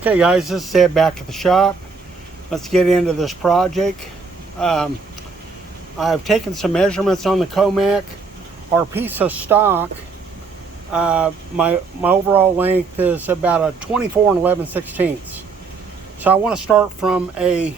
Okay guys, this is Ed back at the shop. Let's get into this project. I've taken some measurements on the Comac. Our piece of stock, my overall length is about a 24 and 11/16. So I want to start from a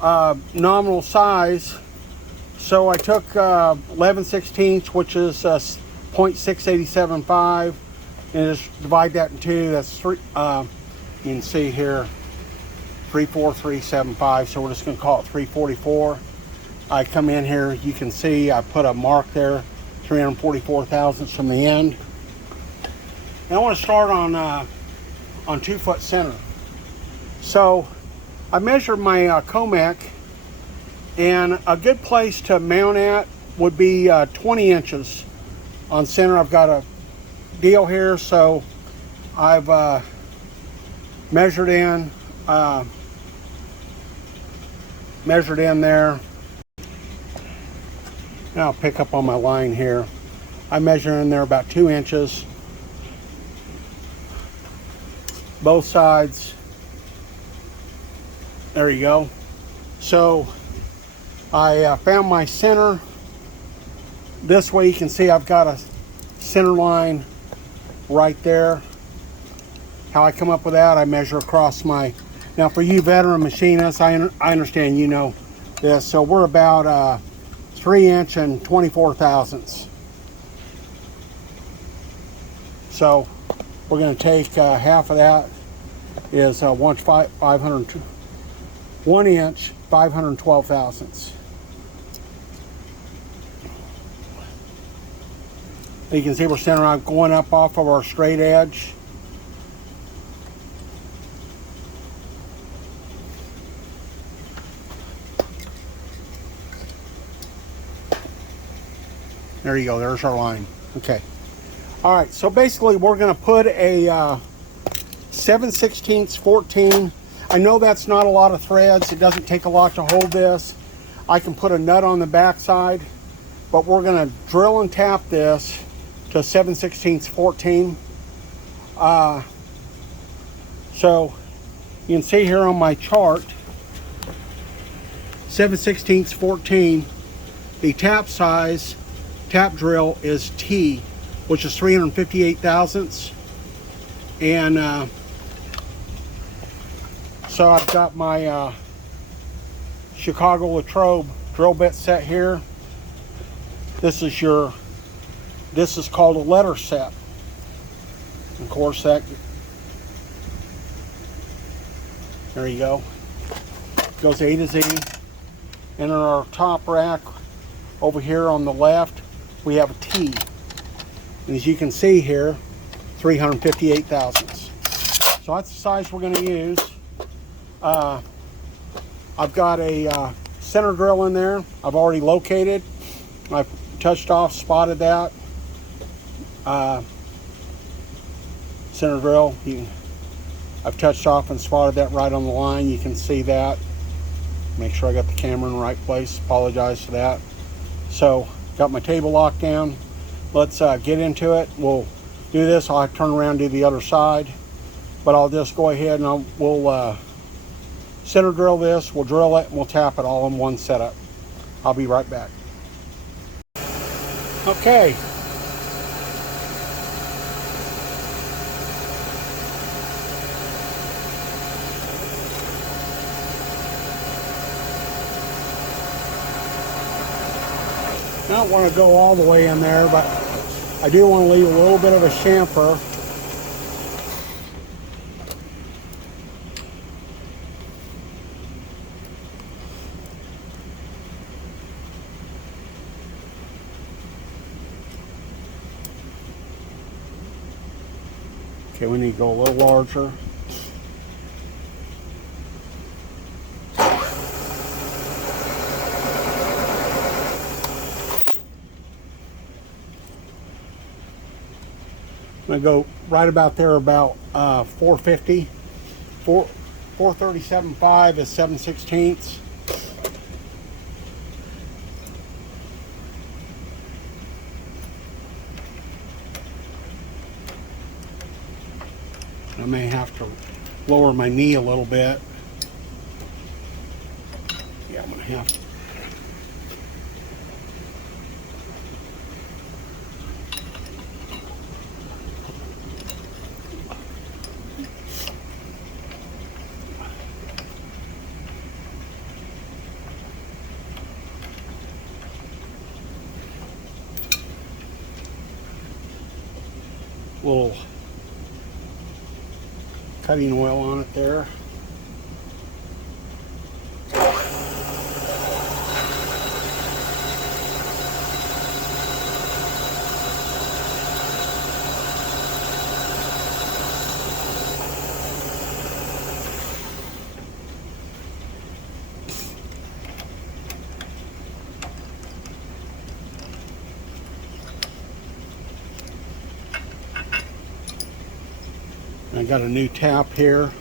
nominal size. So I took 11/16, which is 0.6875, and just divide that in two. That's three. You can see here 34375, so we're just going to call it 344. I come in here, you can see I put a mark there, 344 thousandths from the end. And I want to start on 2 foot center. So I measured my Comac, and a good place to mount at would be 20 inches on center. I've got a deal here, so I've measured in there. Now I'll pick up on my line here. I measure in there about 2 inches, both sides. There you go. So I found my center. This way you can see I've got a center line right there. How I come up with that, I measure across my, now for you veteran machinists, I understand you know this, so we're about 3 inch and 24 thousandths. So we're going to take half of that is 1 inch 512 thousandths. You can see we're centering out, going up off of our straight edge. There you go, there's our line. Okay. All right, so basically we're gonna put a 7/16 14. I know that's not a lot of threads. It doesn't take a lot to hold this. I can put a nut on the back side, but we're gonna drill and tap this to 7/16 14. So you can see here on my chart, 7/16 14, the tap size, tap drill is T, which is 358 thousandths. And so I've got my Chicago Latrobe drill bit set here. This is called a letter set. Of course, that, there you go. Goes A to Z. And in our top rack over here on the left, we have a T, and as you can see here, 358 thousandths. So that's the size we're going to use. I've got a center drill in there. I've already located. I've touched off, spotted that. Center drill. I've touched off and spotted that right on the line. You can see that. Make sure I got the camera in the right place. Apologize for that. So got my table locked down. Let's get into it. We'll do this. I'll have to turn around and do the other side, but I'll just go ahead and we'll center drill this. We'll drill it and we'll tap it all in one setup. I'll be right back. Okay. I don't want to go all the way in there, but I do want to leave a little bit of a chamfer. Okay, we need to go a little larger. I'm going to go right about there, about 450. 437.5 is 7/16. I may have to lower my knee a little bit. Yeah, I'm gonna have to. Little cutting oil on it there. I got a new tap here.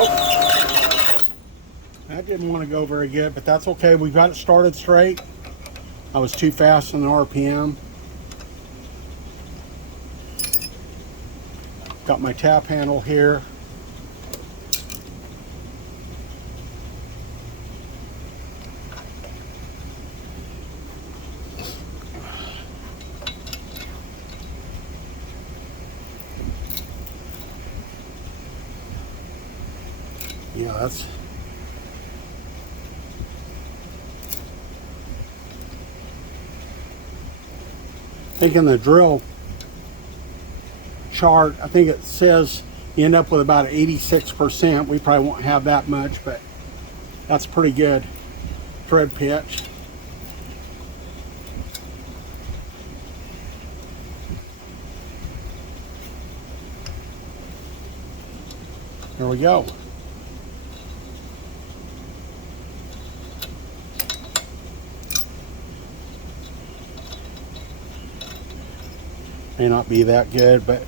Oh, that didn't want to go very good, but that's okay. We got it started straight. I was too fast on the RPM. Got my tap handle here. Yeah, that's thinking the drill chart, I think it says you end up with about 86%. We probably won't have that much, but that's pretty good thread pitch. There we go. May not be that good, but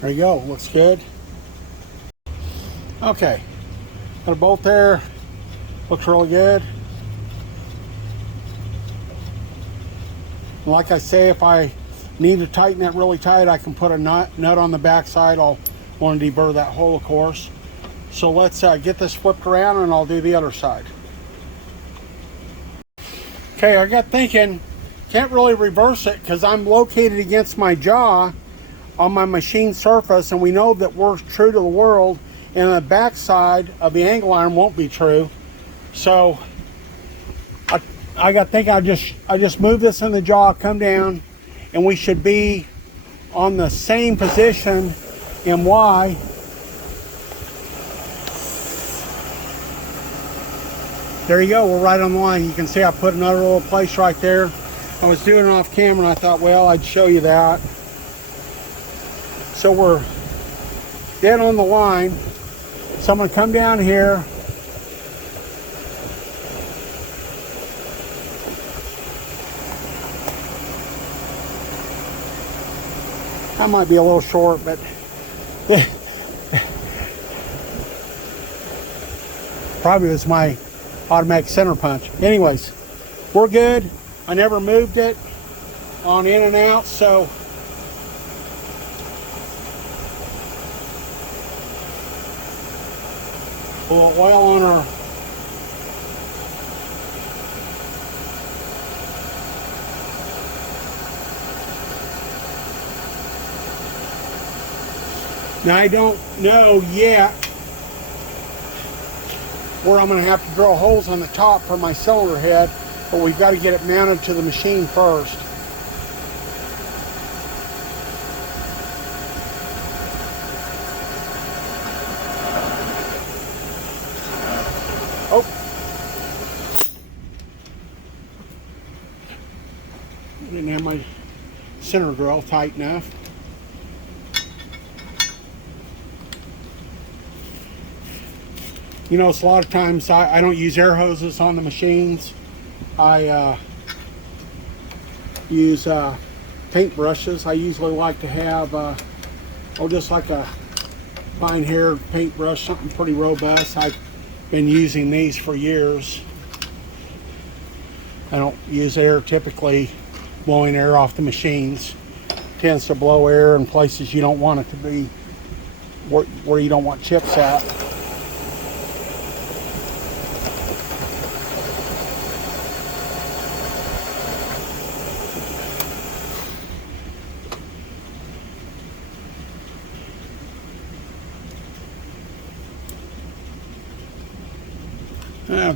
there you go. Looks good. Okay, got a bolt there. Looks really good. Like I say, if I need to tighten it really tight, I can put a nut on the back side. I'll want to deburr that hole, of course. So let's get this flipped around and I'll do the other side. Okay, I got thinking, can't really reverse it because I'm located against my jaw on my machine surface, and we know that we're true to the world, and the back side of the angle iron won't be true. So I got thinking I just move this in the jaw, come down, and we should be on the same position in Y. There you go, we're right on the line. You can see I put another little place right there. I was doing it off camera and I thought, well, I'd show you that. So we're dead on the line. So I'm gonna come down here. That might be a little short, but probably was my automatic center punch. Anyways, we're good. I never moved it on in and out, so a little oil on our now. I don't know yet where I'm going to have to drill holes on the top for my cylinder head, but we've got to get it mounted to the machine first. my center grill tight enough. You know, it's a lot of times I don't use air hoses on the machines. I use paint brushes. I usually like to have, just like a fine haired paintbrush, something pretty robust. I've been using these for years. I don't use air typically, blowing air off the machines. It tends to blow air in places you don't want it to be, where you don't want chips at.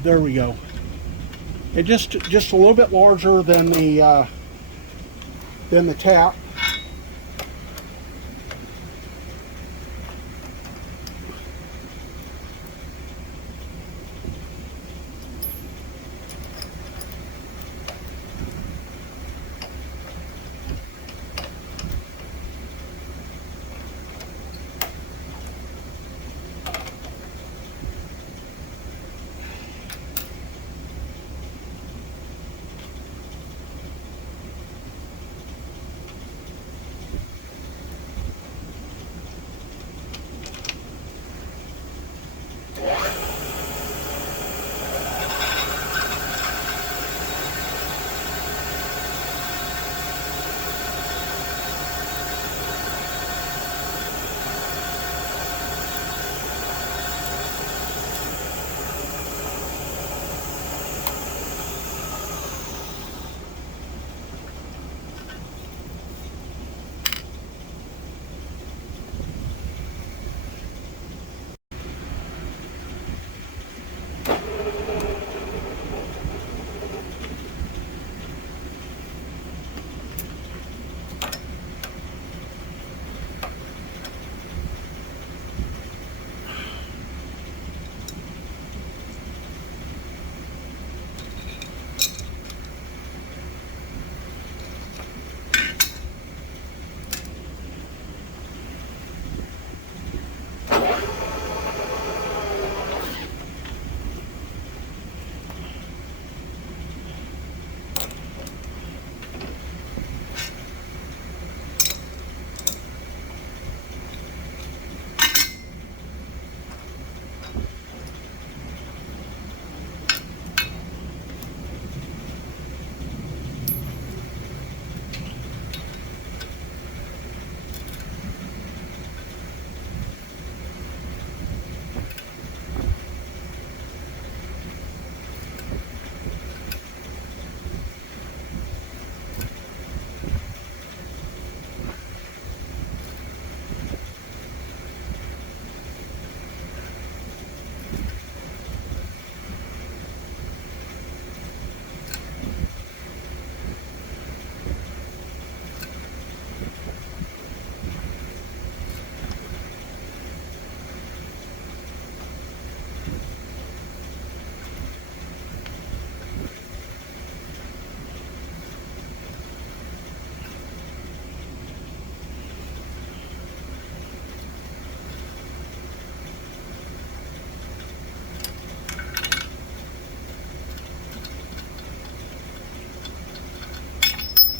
There we go. It just a little bit larger than the tap.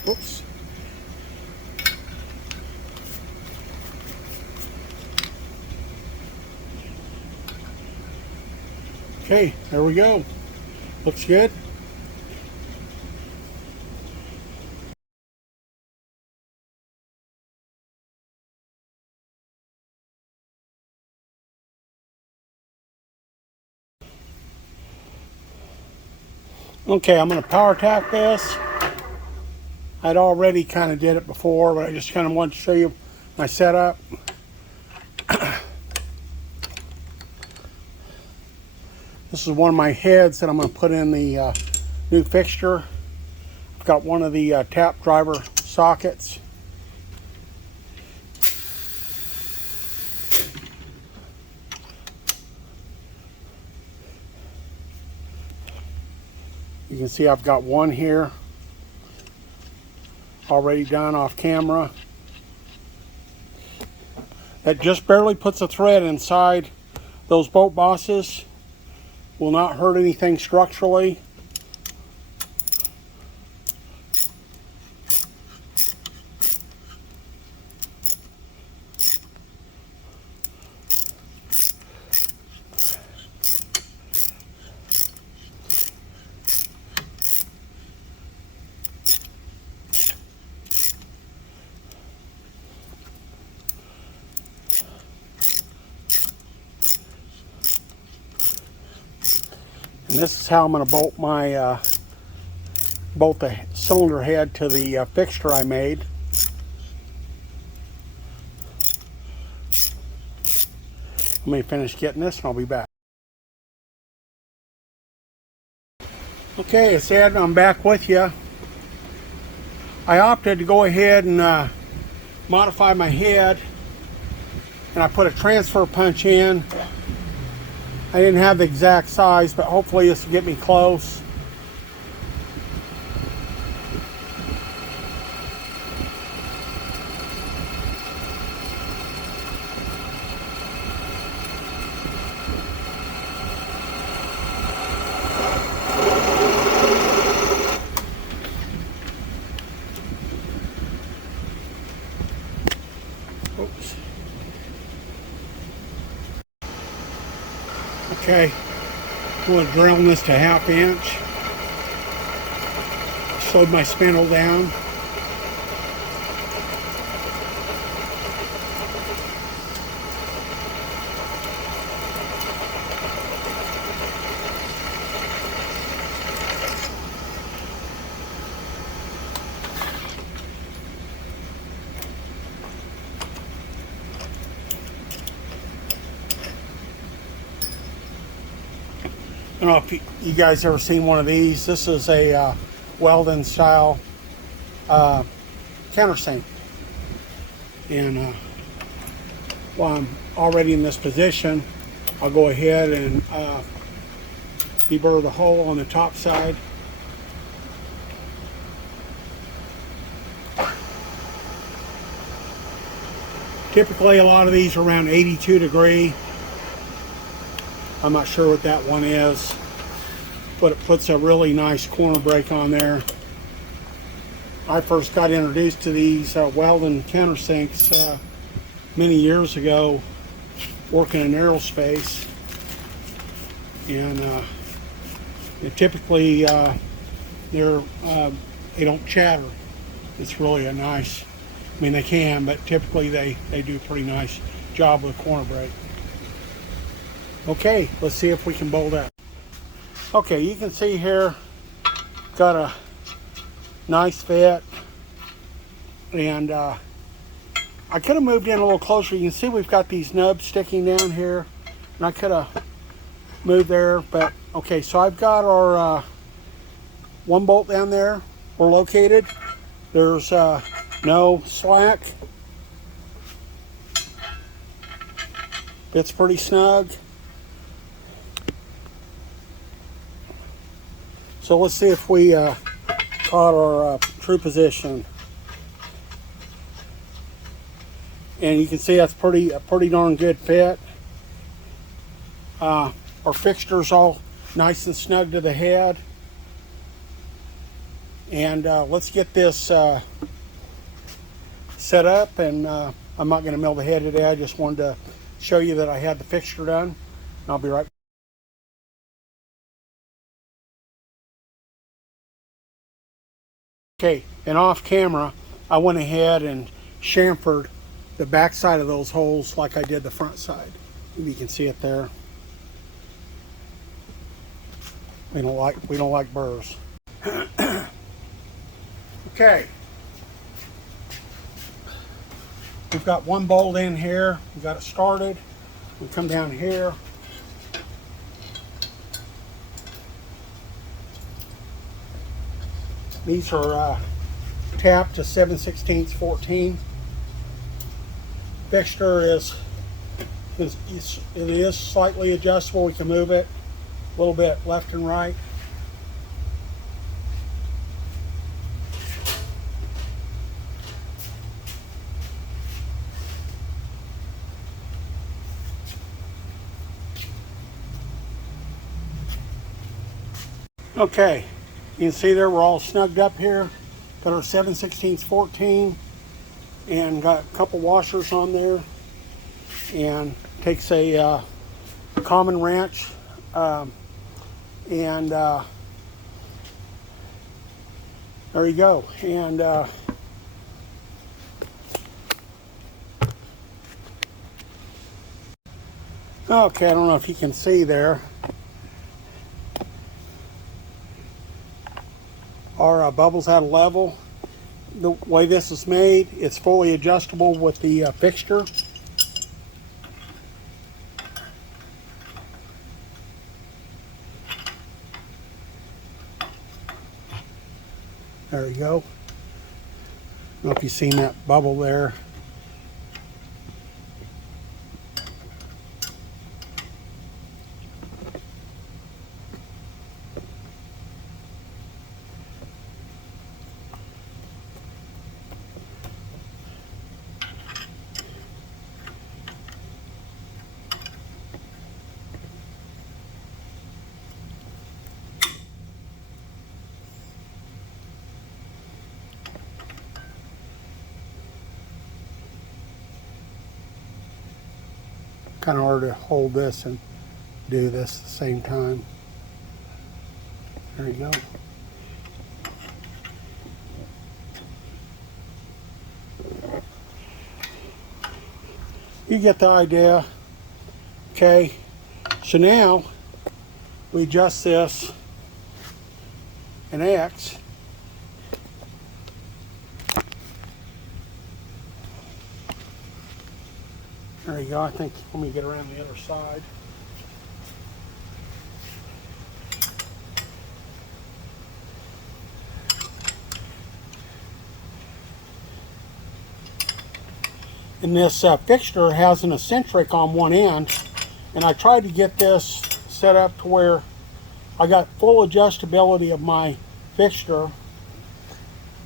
Oops. Okay, there we go. Looks good. Okay, I'm going to power tack this. I'd already kind of did it before, but I just kind of wanted to show you my setup. This is one of my heads that I'm going to put in the new fixture. I've got one of the tap driver sockets. You can see I've got one here. already done off camera. That just barely puts a thread inside those bolt bosses. Will not hurt anything structurally. And this is how I'm going to bolt my bolt the cylinder head to the fixture I made. Let me finish getting this and I'll be back. Okay, it's Ed. I'm back with you. I opted to go ahead and modify my head, and I put a transfer punch in. I didn't have the exact size, but hopefully this will get me close. Oops. Okay, I'm going to drill this to 1/2 inch. Slowed my spindle down. I don't know if you guys ever seen one of these. This is a Weldon style countersink. And while I'm already in this position, I'll go ahead and deburr the hole on the top side. Typically a lot of these are around 82 degree. I'm not sure what that one is, but it puts a really nice corner break on there. I first got introduced to these Weldon countersinks many years ago, working in aerospace, and typically they don't chatter. It's really a nice, I mean they can, but typically they do a pretty nice job with corner break. Okay, let's see if we can bolt that. Okay, you can see here, got a nice fit, and I could have moved in a little closer. You can see we've got these nubs sticking down here, and I could have moved there, but okay, so I've got our one bolt down there. We're located. There's no slack. It's pretty snug. So let's see if we caught our true position. And you can see that's a pretty darn good fit. Our fixture's all nice and snug to the head. And let's get this set up. And I'm not going to mill the head today. I just wanted to show you that I had the fixture done. And I'll be right back. Okay, and off camera, I went ahead and chamfered the back side of those holes like I did the front side. Maybe you can see it there. We don't like burrs. Okay. We've got one bolt in here. We've got it started. We come down here. These are tapped to 7/16 14. Fixture it is slightly adjustable. We can move it a little bit left and right. Okay, you can see there we're all snugged up here. Got our 7/16 14 and got a couple washers on there, and takes a common wrench and there you go. And okay, I don't know if you can see there. Our bubble's at a level. The way this is made, it's fully adjustable with the fixture. There you go. I don't know if you've seen that bubble there. Kind of hard to hold this and do this at the same time. There you go. You get the idea. Okay, so now we adjust this in X. There you go. I think, let me get around the other side. And this fixture has an eccentric on one end, and I tried to get this set up to where I got full adjustability of my fixture,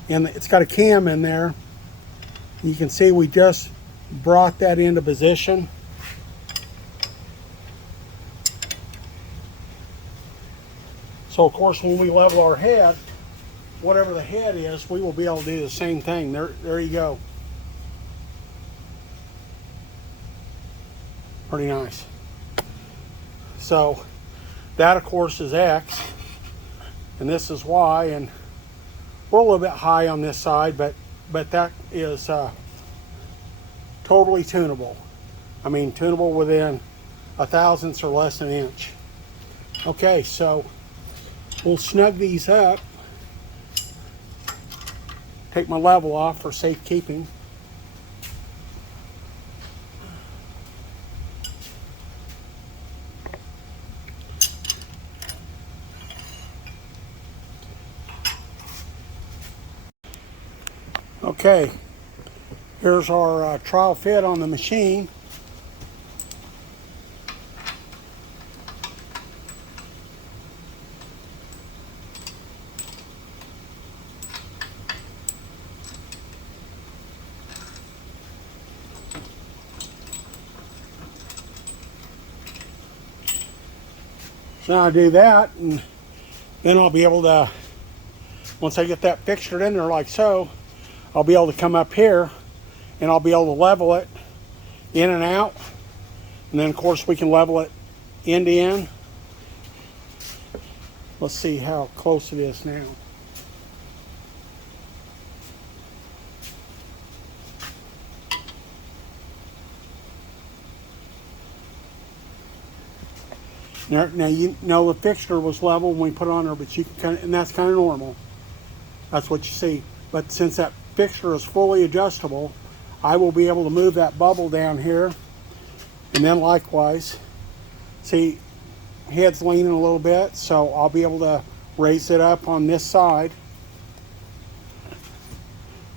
and it's got a cam in there. You can see we just brought that into position. So of course when we level our head, whatever the head is, we will be able to do the same thing. There you go. Pretty nice. So that of course is X, and this is Y, and we're a little bit high on this side, but that is totally tunable. I mean, tunable within a thousandths or less than an inch. Okay, so we'll snug these up. Take my level off for safekeeping. Okay, here's our trial fit on the machine. So now I do that, and then I'll be able to, once I get that fixtured in there like so, I'll be able to come up here and I'll be able to level it in and out. And then of course we can level it end to end. Let's see how close it is now. Now you know the fixture was level when we put it on there, but you can kind of, and that's kind of normal. That's what you see. But since that fixture is fully adjustable, I will be able to move that bubble down here, and then likewise, see, head's leaning a little bit, so I'll be able to raise it up on this side.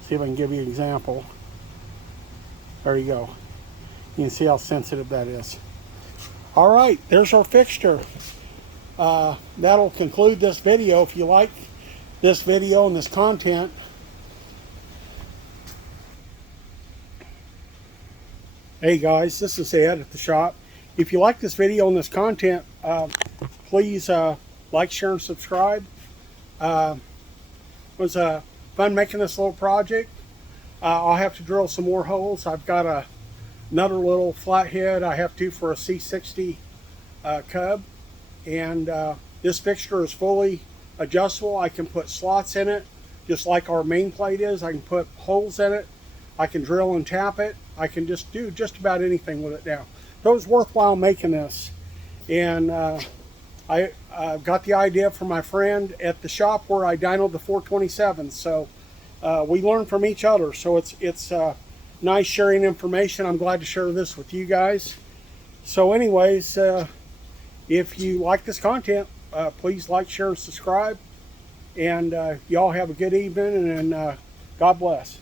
See if I can give you an example. There you go. You can see how sensitive that is. All right, there's our fixture. That'll conclude this video. If you like this video and this content, hey guys, this is Ed at the shop. If you like this video and this content, please like, share, and subscribe. It was fun making this little project. I'll have to drill some more holes. I've got another little flathead I have to for a C60 cub, and this fixture is fully adjustable. I can put slots in it just like our main plate is. I can put holes in it. I can drill and tap it. I can just do just about anything with it now. So it was worthwhile making this. And I got the idea from my friend at the shop where I dynoed the 427. So we learn from each other. So it's nice sharing information. I'm glad to share this with you guys. So anyways, if you like this content, please like, share, and subscribe. And y'all have a good evening, and God bless.